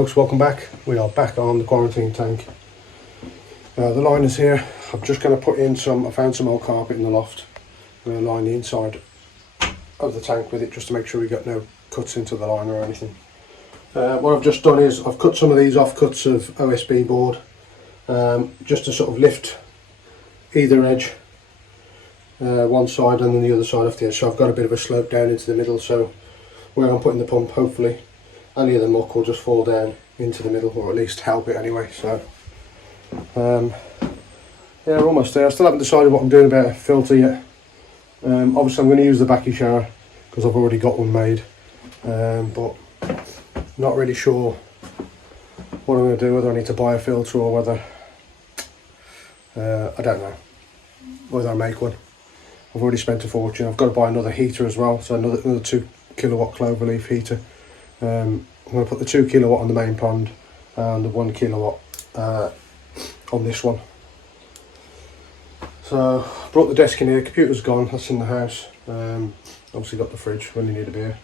folks, welcome back. We are back on the quarantine tank. The line is here. I'm just going to put in I found some old carpet in the loft. I'm going to line the inside of the tank with it just to make sure we got no cuts into the line or anything. What I've just done is I've cut some of these offcuts of OSB board just to sort of lift either edge, one side and then the other side off the edge, so I've got a bit of a slope down into the middle, so where I'm putting the pump, hopefully any of the muck will just fall down into the middle, or at least help it anyway. So yeah, we're almost there. I still haven't decided what I'm doing about a filter yet. Obviously I'm going to use the backy shower because I've already got one made, but not really sure what I'm going to do, whether I need to buy a filter or whether I don't know whether I make one. I've already spent a fortune. I've got to buy another heater as well, so another 2 kilowatt cloverleaf heater. I'm going to put the 2 kilowatt on the main pond and the 1 kilowatt on this one. So I brought the desk in here, computer's gone, that's in the house. Obviously got the fridge when you need a beer.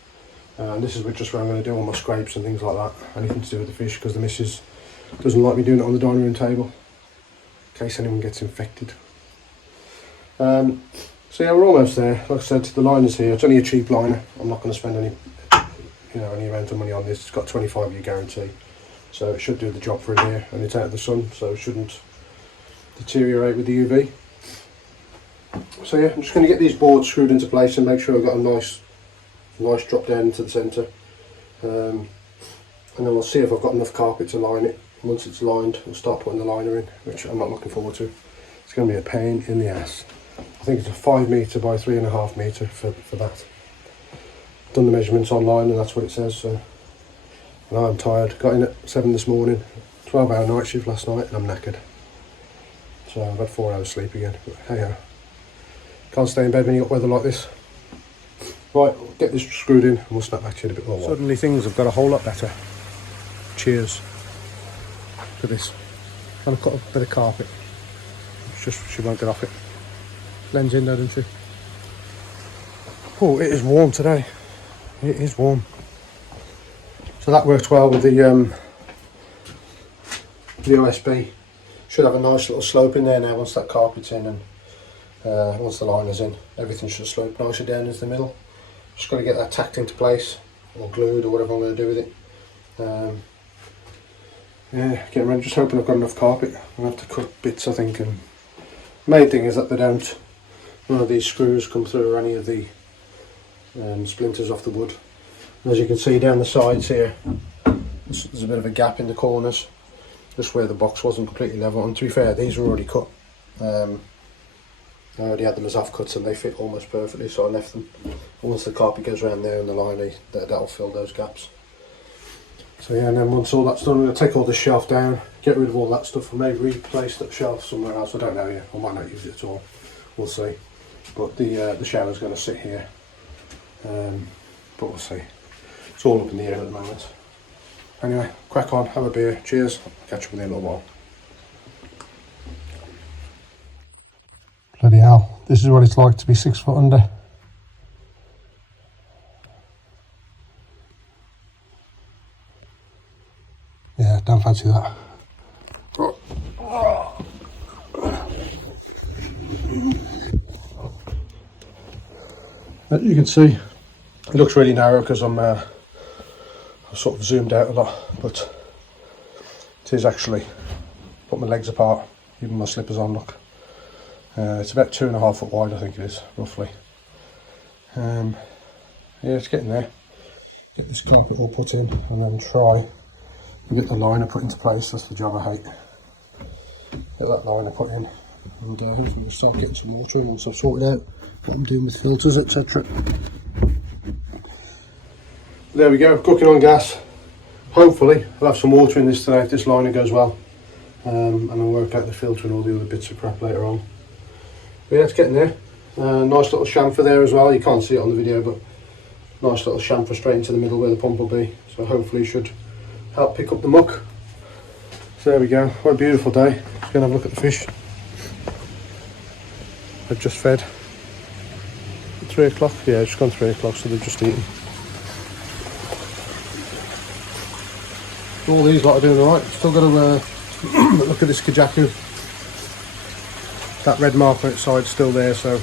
And this is just where I'm going to do all my scrapes and things like that. Anything to do with the fish, because the missus doesn't like me doing it on the dining room table, in case anyone gets infected. So yeah, we're almost there. Like I said, the liner's here. It's only a cheap liner. I'm not going to spend any amount of money on this. It's got 25-year guarantee, so it should do the job for a year, and it's out of the sun, so it shouldn't deteriorate with the UV. So yeah, I'm just going to get these boards screwed into place and make sure I've got a nice drop down into the centre, and then we'll see if I've got enough carpet to line it. Once it's lined, we'll start putting the liner in, which I'm not looking forward to. It's going to be a pain in the ass. I think it's a 5 metre by 3.5 metre for that. Done the measurements online and that's what it says. So now I'm tired. Got in at 7 this morning, 12-hour night shift last night, and I'm knackered. So I've had 4 hours sleep again. But hey ho, can't stay in bed when you got weather like this. Right, get this screwed in and we'll snap back to you in a bit more. Suddenly things have got a whole lot better. Cheers to this. I've got a bit of carpet. It's just she won't get off it. Blends in there, doesn't she? Oh, it is warm today. It is warm. So that worked well with the OSB. Should have a nice little slope in there now once that carpet's in, and once the liner's in, everything should slope nicer down into the middle. Just got to get that tacked into place or glued or whatever I'm going to do with it. Yeah, getting ready. Just hoping I've got enough carpet. I'm going to have to cut bits, I think. And the main thing is that none of these screws come through or any of the splinters off the wood. And as you can see down the sides here, there's a bit of a gap in the corners, just where the box wasn't completely level. And to be fair, these were already cut. I already had them as offcuts and they fit almost perfectly, so I left them. And once the carpet goes around there and the liner, that'll fill those gaps. So yeah, and then once all that's done, I'm going to take all this shelf down, get rid of all that stuff, and maybe replace that shelf somewhere else. I don't know yet. I might not use it at all. We'll see. But the shower's going to sit here. But we'll see. It's all up in the air at the moment. Anyway, crack on, have a beer, cheers, catch up with you in a little while. Bloody hell, this is what it's like to be 6 foot under. Yeah, don't fancy that. As you can see, it looks really narrow because I've sort of zoomed out a lot, but it is actually, put my legs apart, even my slippers on, look. It's about 2.5 foot wide, I think it is, roughly. Yeah, it's getting there. Get this carpet all put in and then try and get the liner put into place. That's the job I hate. Get that liner put in, and we'll start getting some water in once I've sorted out what I'm doing with filters, etc. There we go, cooking on gas. Hopefully I'll have some water in this today if this liner goes well, and I'll work out the filter and all the other bits of crap later on. But yeah, it's getting there. Nice little chamfer there as well. You can't see it on the video, but nice little chamfer straight into the middle where the pump will be, so hopefully it should help pick up the muck. So there we go, what a beautiful day. Let's go and have a look at the fish. They've just fed. 3 o'clock? Yeah, it's gone 3 o'clock, so they've just eaten. All these lot are doing alright. Still got to look at this Kajaku. That red mark on its side's still there, so I'm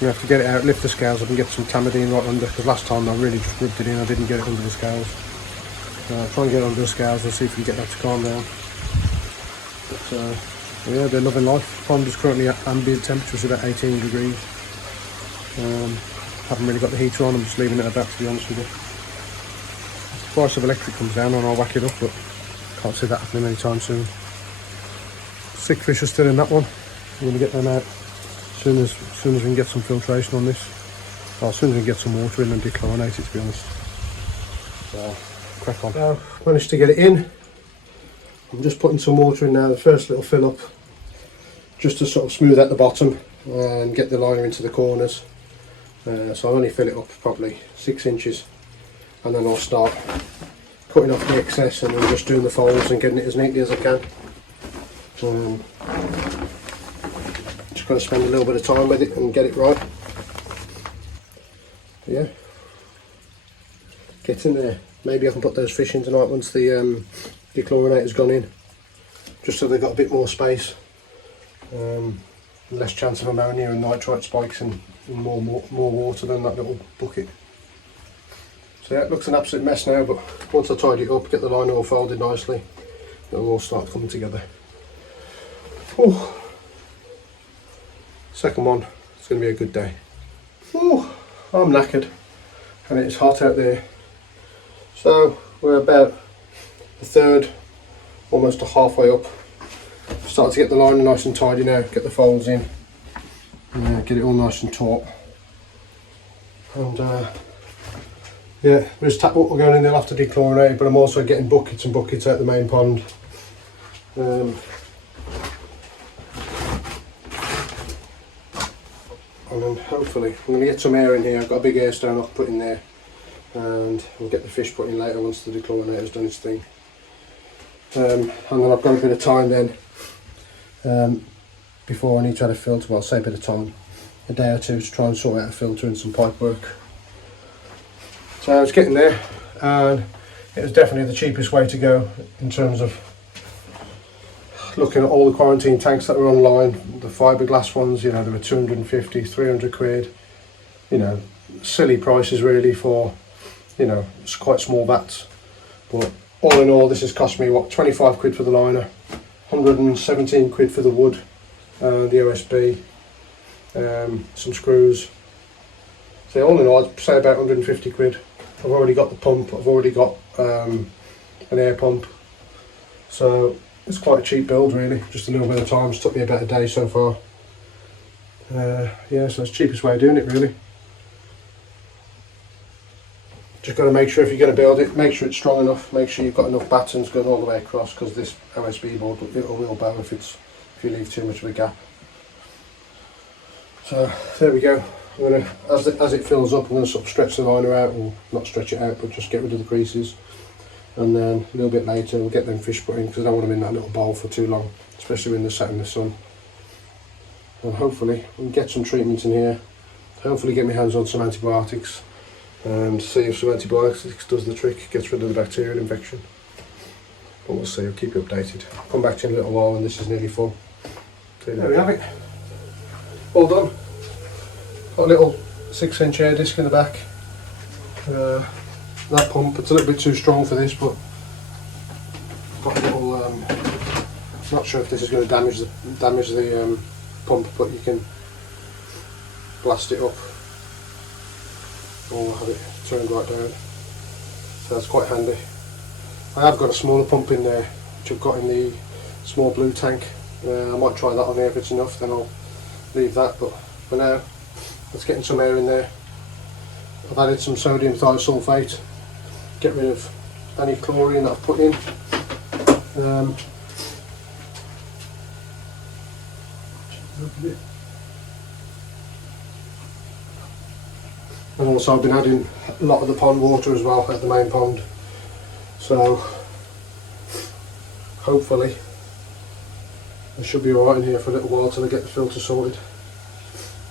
going to have to get it out, lift the scales up and get some Tamidine right under, because last time I really just rubbed it in, I didn't get it under the scales. Try and get it under the scales and see if we can get that to calm down. But yeah, they're loving life. Pond is currently at ambient temperatures about 18 degrees. Haven't really got the heater on, I'm just leaving it at that, to be honest with you. If the price of electric comes down and I'll whack it up, but can't see that happening anytime soon. Sick fish are still in that one. I'm going to get them out as soon as we can get some filtration on this. Well, as soon as we can get some water in and dechlorinate it, to be honest. So, crack on. Now, managed to get it in. I'm just putting some water in now, the first little fill up, just to sort of smooth out the bottom and get the liner into the corners. So I'll only fill it up probably 6 inches, and then I'll start cutting off the excess and then just doing the folds and getting it as neatly as I can. Just got to spend a little bit of time with it and get it right. But yeah, get in there. Maybe I can put those fish in tonight once the dechlorinator's gone in, just so they've got a bit more space, less chance of ammonia and nitrite spikes and more water than that little bucket. So yeah, it looks an absolute mess now, but once I tidy it up, get the liner all folded nicely, it'll all start coming together. Ooh. Second one, it's going to be a good day. Ooh, I'm knackered and it's hot out there. So we're about a third, almost to halfway up. Start to get the liner nice and tidy now, get the folds in, get it all nice and taut. And yeah, there's tap water going in there after dechlorinated, but I'm also getting buckets and buckets out the main pond. And then hopefully I'm going to get some air in here. I've got a big air stone I'll put in there, and we'll get the fish put in later once the dechlorinator's done its thing. And then I've got a bit of time then before I need to add a filter. Well, I'll say a bit of time, a day or two, to try and sort out a filter and some pipe work. So I was getting there, and it was definitely the cheapest way to go in terms of looking at all the quarantine tanks that were online. The fiberglass ones, you know, they were 250, 300 quid, you know, silly prices really for, you know, it's quite small vats. But all in all, this has cost me, what, 25 quid for the liner, 117 quid for the wood, the OSB, some screws. So all in all, I'd say about 150 quid. I've already got the pump, I've already got an air pump. So it's quite a cheap build really, just a little bit of time. It's took me about a day so far. Yeah, so it's the cheapest way of doing it really. Just got to make sure if you're going to build it, make sure it's strong enough, make sure you've got enough battens going all the way across, because this OSB board will bow if you leave too much of a gap. So there we go. I'm going to, as it fills up, I'm going to sort of stretch the liner out, or not stretch it out, but just get rid of the creases. And then a little bit later we'll get them fish put in, because I don't want them in that little bowl for too long, especially when they're sat in the sun. And hopefully we'll get some treatments in here, hopefully get my hands on some antibiotics, and see if some antibiotics does the trick, gets rid of the bacterial infection. But we'll see, I'll keep you updated. I'll come back to you in a little while when this is nearly full. So there we have it, all done. Got a little 6-inch air disc in the back. That pump, it's a little bit too strong for this, but got a little, not sure if this is going to damage the pump, but you can blast it up or have it turned right down, so that's quite handy. I have got a smaller pump in there which I've got in the small blue tank. I might try that on there. If it's enough, then I'll leave that, but for now let's get some air in there. I've added some sodium thiosulfate, get rid of any chlorine that I've put in. And also I've been adding a lot of the pond water as well at the main pond, so hopefully I should be alright in here for a little while till I get the filter sorted.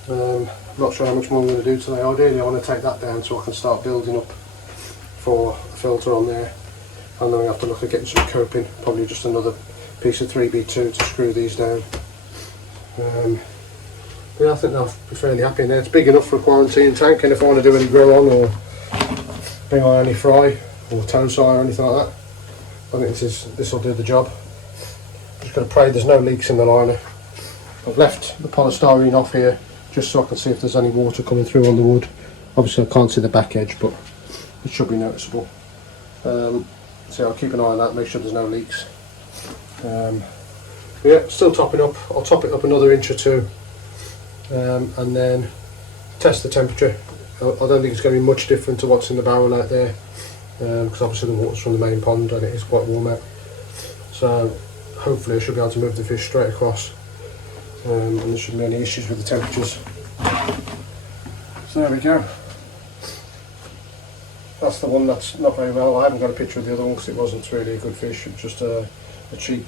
I'm not sure how much more I'm going to do today. Ideally I want to take that down so I can start building up for a filter on there. and then we have to look at getting some coping, probably just another piece of 3B2 to screw these down. Yeah, I think they'll be fairly happy in there. It's big enough for a quarantine tank, and if I want to do any grill on or bring on any fry or toe side or anything like that, I think this will do the job. Just got to pray there's no leaks in the liner. I've left the polystyrene off here just so I can see if there's any water coming through on the wood. Obviously I can't see the back edge, but it should be noticeable. So I'll keep an eye on that, make sure there's no leaks. Yeah, still topping up. I'll top it up another inch or two, and then test the temperature. I don't think it's going to be much different to what's in the barrel out there, because obviously the water's from the main pond and it is quite warm out. So hopefully I should be able to move the fish straight across, and there shouldn't be any issues with the temperatures. So there we go. That's the one that's not very well. I haven't got a picture of the other one because it wasn't really a good fish. It was just a cheap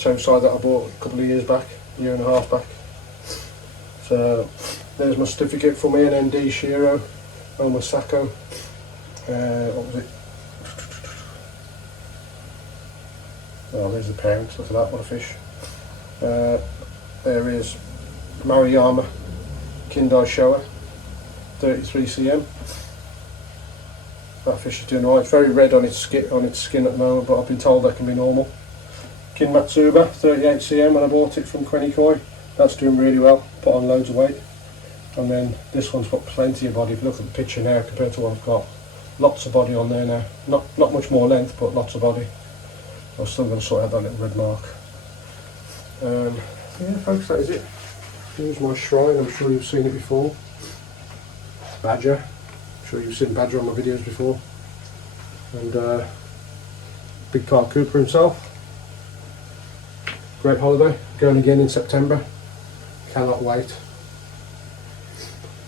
toe side that I bought a couple of years back, a year and a half back. So there's my certificate for me, an ND Shiro, Oma Sako. What was it? Oh, there's the parent. Look at that, what a fish. There is Maruyama Kindai Showa, 33 cm. That fish is doing alright. It's very red on its skin at the moment, but I've been told that can be normal. Kin Matsuba, 38 cm, when I bought it from Kweni Koi. That's doing really well, put on loads of weight. And then this one's got plenty of body. If you look at the picture now compared to what I've got, lots of body on there now. Not much more length, but lots of body. I'm still going to sort out that little red mark. Yeah folks, that is it. Here's my shrine. I'm sure you've seen it before. Badger. I'm sure you've seen Badger on my videos before. And Big Carl Cooper himself. Great holiday. Going again in September. Cannot wait.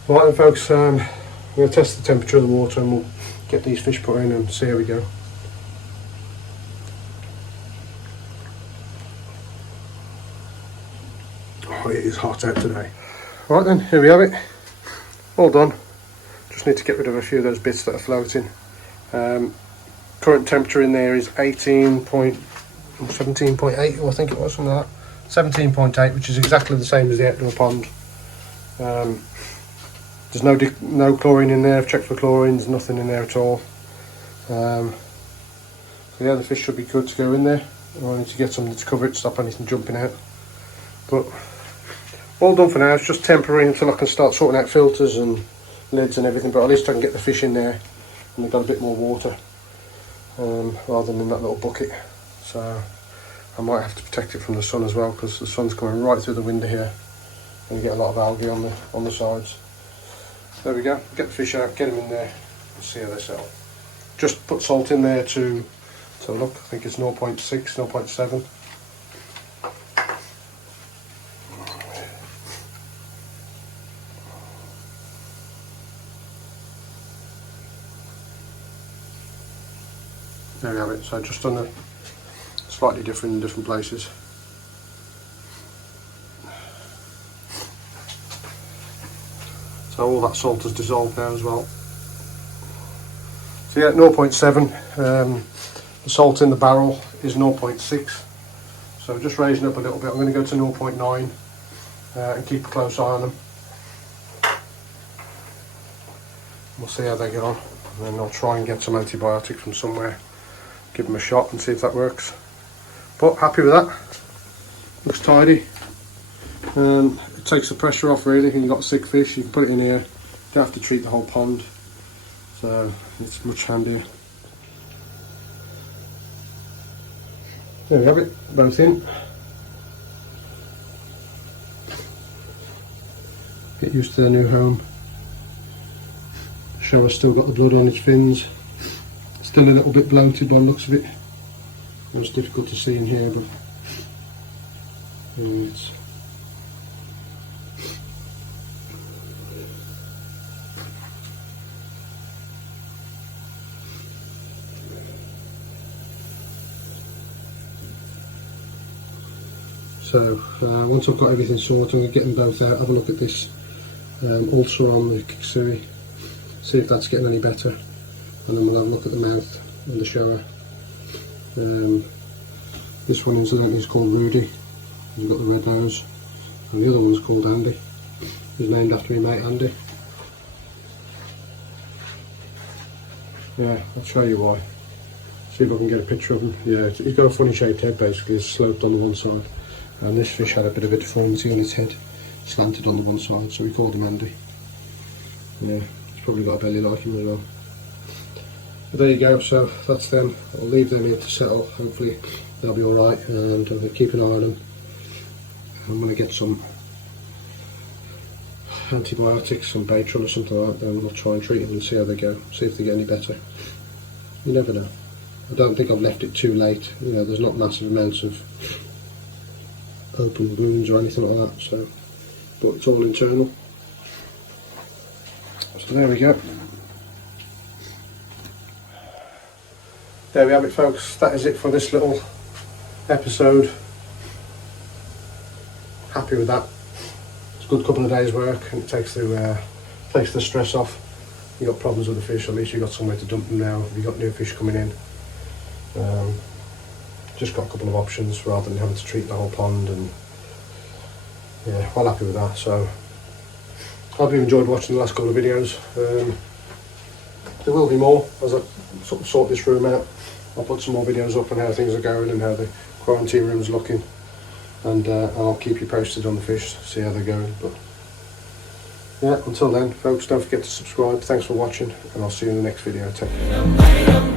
Right then folks, I'm going to test the temperature of the water and we'll get these fish put in and see how we go. Oh, it is hot out today. Right then, here we have it. All done. Just need to get rid of a few of those bits that are floating. Current temperature in there is 17.8, I think it was, something like that. 17.8, which is exactly the same as the outdoor pond. There's no chlorine in there. I've checked for chlorine, there's nothing in there at all. So yeah, the fish should be good to go in there. I need to get something to cover it, stop anything jumping out. But all done for now. It's just temporary until I can start sorting out filters and lids and everything, but at least I can get the fish in there and they've got a bit more water, rather than in that little bucket. So I might have to protect it from the sun as well, because the sun's coming right through the window here and you get a lot of algae on the sides. There we go, get the fish out, get them in there and see how they settle. Just put salt in there to look, I think it's 0.6, 0.7. There we have it, so just done a slightly different in different places. So all that salt has dissolved now as well. So yeah, 0.7. The salt in the barrel is 0.6. So just raising up a little bit. I'm going to go to 0.9 and keep a close eye on them. We'll see how they get on. And then I'll try and get some antibiotic from somewhere. Give them a shot and see if that works. But happy with that. Looks tidy. It takes the pressure off really. When you've got sick fish, you can put it in here. You don't have to treat the whole pond. So it's much handier. There we have it, both in. Get used to their new home. Shower's still got the blood on its fins. Still a little bit bloated by the looks of it. It's difficult to see in here, but it's so once I've got everything sorted, I'm going to get them both out, have a look at this ulcer on the Kixui, see if that's getting any better. And then we'll have a look at the mouth and the shower This one incidentally is called Rudy. He's got the red nose, and the other one's called Andy. He's named after my mate Andy. Yeah, I'll show you why. See if I can get a picture of him. Yeah, he's got a funny shaped head basically, it's sloped on the one side. And this fish had a bit of a deformity on his head, slanted on the one side, so we called him Andy. Yeah, he's probably got a belly like him as well. But there you go, so that's them. I'll leave them here to settle. Hopefully they'll be alright, and I'm going to keep an eye on them. I'm going to get some antibiotics, some Batron or something like that, and we'll try and treat them and see how they go, see if they get any better. You never know. I don't think I've left it too late, you know, there's not massive amounts of open wounds or anything like that, so, but it's all internal. So there we go. There we have it, folks. That is it for this little episode. Happy with that. It's a good couple of days work, and it takes the stress off. You got problems with the fish, at least you got somewhere to dump them now. If you got new fish coming in, just got a couple of options rather than having to treat the whole pond. And yeah, well happy with that. So I hope you enjoyed watching the last couple of videos. There will be more as I sort this room out. I'll put some more videos up on how things are going and how the quarantine room's looking, and I'll keep you posted on the fish, see how they're going. But yeah, until then, folks, don't forget to subscribe. Thanks for watching, and I'll see you in the next video. Take care.